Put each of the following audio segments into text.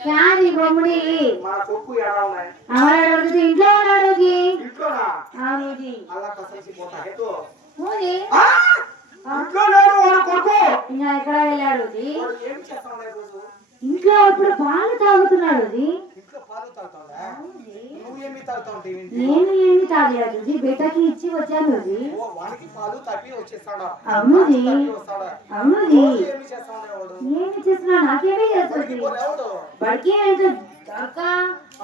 క్యాది బొమ్మిడి మన కొక్కు ఎలా ఉన్నాయి అవరాడు ఇంట్లో ఉన్నాడు ఇంట్లోనా ఆరోజు అలా కసల్సి పోతా ఎతో ఓది ఇంట్లో లేడు వాడు కొడుకు ఇంకా ఎక్కడ వెళ్ళాడు వాడు ఏం చేస్తాడు రోజు ఇంట్లో ఇప్పుడు పాలు తాగుతున్నాడు ఇంట్లో పాలు తాగుతాడా నువ్వు ఏమి తాగుతావు నేను ఏమి తాగలేదు బిడ్డకి ఇచ్చి వచ్చాను ఓ వానికి పాలు తాపి వచ్చేస్తాడా అవునుది అవునుది ఏమి చేస్తాడు వాడు ఏమి చేస్తున్నా నాకేమీ చేస్తుంది బడికి వెళ్తుంది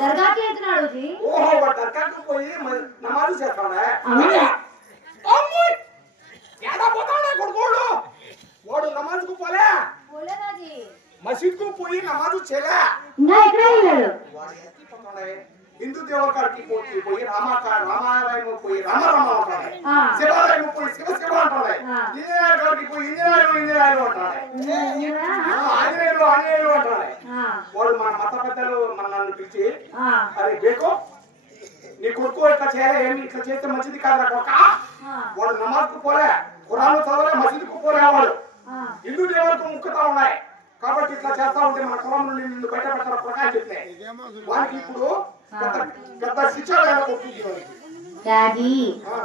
దర్గాకి వెళ్తున్నాడు ఓహో వాడు దర్గాకు పోయి నమాజ్ చేస్తాడా ఏడా పోతాడా కొడుకోడు వాడు నమాజ్ కు పోలే మసీద్ కు పోయి నమాజ్ చేయలే ఇంకా ఎక్కడ వెళ్ళాడు వాడు ఎత్తి పోతాడే హిందూ దేవుల కాడికి పోయి రామాలయం పోయి రామ అంటాడు శివాలయం పోయి శివ అంటాడు ఇంజనీర్ కాడికి పోయి ఇంజనీర్ అంటాడు ఆంజనేయులు అంటాడు వాడు మన మత పెద్దలు నన్ను పిలిచి అరే బేకో నీ కొడుకు ఇట్లా చేయాలి ఏమి ఇట్లా చేస్తే మంచిది కాదురా కొడుక వాడు నమాజ్ కు పోలే ఖురాన్ చదవలే మసీద్ కు పోలే వాడు హిందూ దేవులకు ముక్కుతా ఉన్నాయి కాబట్టి ఇట్లా చేస్తా ఉంటే మన కులం నుండి నిన్ను బయట పెడతారు ప్రకాశం చెప్తే వారికి ఇప్పుడు పెద్ద శిక్ష డాడీ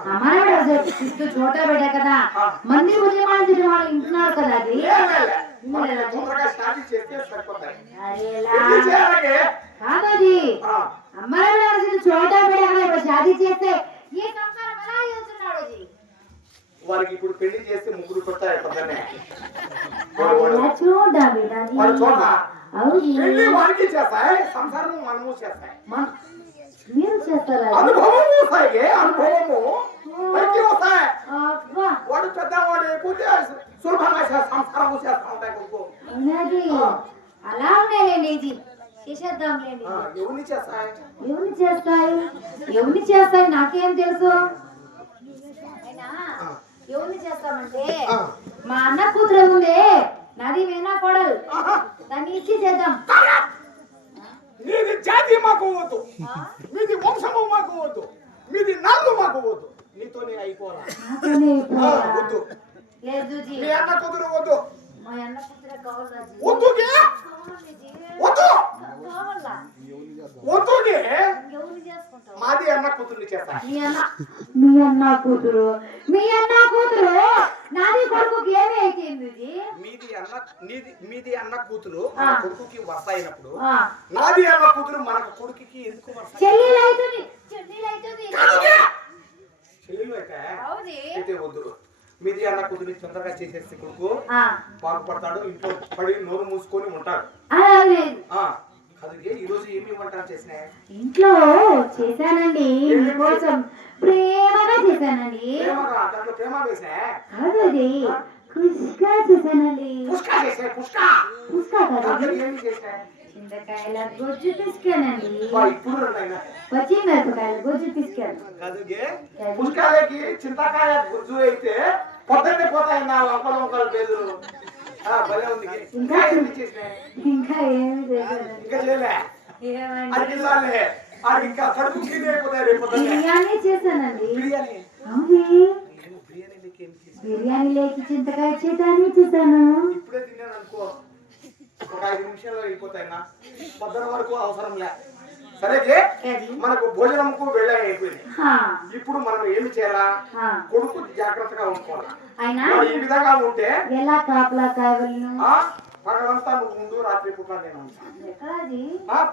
అమ్మాయి చోటా పెట్టా కదా మంది ఉద్యమాలు వాళ్ళు ఇంటున్నారు కదా అది తొందరగా స్టార్ట్ చేస్తే సరిపోతాయి కాదది అమ్మాయి చోటా పెట్టా కదా ఇప్పుడు షాదీ చేస్తే ఏ సంసారం ఎలా చేస్తున్నాడు అది వారికి ఇప్పుడు పెళ్లి చేస్తే ముగ్గురు కొట్టారు పొద్దున్నే చూడా బేటాది పెళ్లి వారికి చేస్తాయి సంసారం మనము చేస్తాయి మీరు చేస్తారా అనుభవము వస్తాయి అనుభవము పైకి వస్తాయి వాడు పెద్దవాడు అయిపోతే సులభంగా సంసారము చేస్తా ఉంటాయి కొడుకు అలా ఉన్నాయండి ఇది చేసేద్దాంలేండి ఎవరిని చేస్తాయి ఎవరిని చేస్తాయి నాకేం తెలుసు ఎవరిని చేస్తామంటే మా అన్న కూతురు ఉందే నాది వేనా కోడలు దాన్ని ఇచ్చి చేద్దాం మీది జాతి మాకు వద్దు మీది వంశము మాకు వద్దు మీది నల్లు మాకు వద్దు నీతోనే అయిపోవాలా వద్దు లేదు మీ అన్న కూతురు వద్దు మా అన్న కూతురు కావాలా వద్దు వద్దు వద్దు మాది అన్న కూతుర్ని చేస్తా మీ అన్న కూతురు నాది కొడుకుకి ఏమి అయిపోయింది మీది అన్న కూతురు మన కొడుకుకి వరుస అయినప్పుడు నాది అన్న కూతురు మన కొడుకుకి ఎందుకు వరుస చెల్లెలు అయితే వద్దు మీది అన్న కూతురు తొందరగా చేసేస్తే కొడుకు బాగుపడతాడు ఇంట్లో పడి నోరు మూసుకొని ఉంటాడు ఈ రోజు ఏమి వంటలు చేసినా ఇంట్లో చేశానండి మీకోసం ప్రేమగా చేశానండి ప్రేమ వేసా అదే కుష్కా చేశానండి పుష్కా చింతకాయల గొజ్జు పిసికానండి ఇప్పుడు పచ్చి మిరపకాయల గొజ్జు పిసికాను పుష్కాలకి చింతకాయ గుజ్జు అయితే పొద్దున్నే పోతాయి నా లోపల బేదులు ఇంకా ఏమి బిర్యానీ చేశానండి బిర్యానీ లేకి చింతకాయ చేతాన్ని చేశాను ఇప్పుడే తిన్నాను అనుకో ఒక 5 నిమిషాల్లో అయిపోతాయినా పొద్దున వరకు అవసరం లే సరే మనకు భోజనంకు వెళ్ళాయి అయిపోయింది ఇప్పుడు మనం ఏమి చేయాలా కొడుకు జాగ్రత్తగా ఉంచుకోవాలి ఈ విధంగా ఉంటే ఎలా కాపలా కావాలను పగలంతా నువ్వు ముందు రాత్రి పూట నేను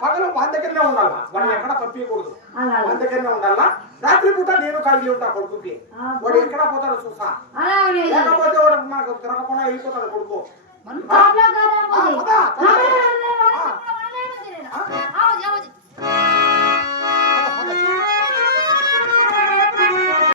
పగలు మన దగ్గరనే ఉండాలా వాడిని ఎక్కడ పంపించకూడదు మన దగ్గరనే ఉండాలా రాత్రి పూట నేను కలిగి ఉంటా కొడుకుకి వాడు ఎక్కడ పోతాడో చూసా లేకపోతే వాడు మనకు తిరగకుండా వెళ్ళిపోతాడు కొడుకు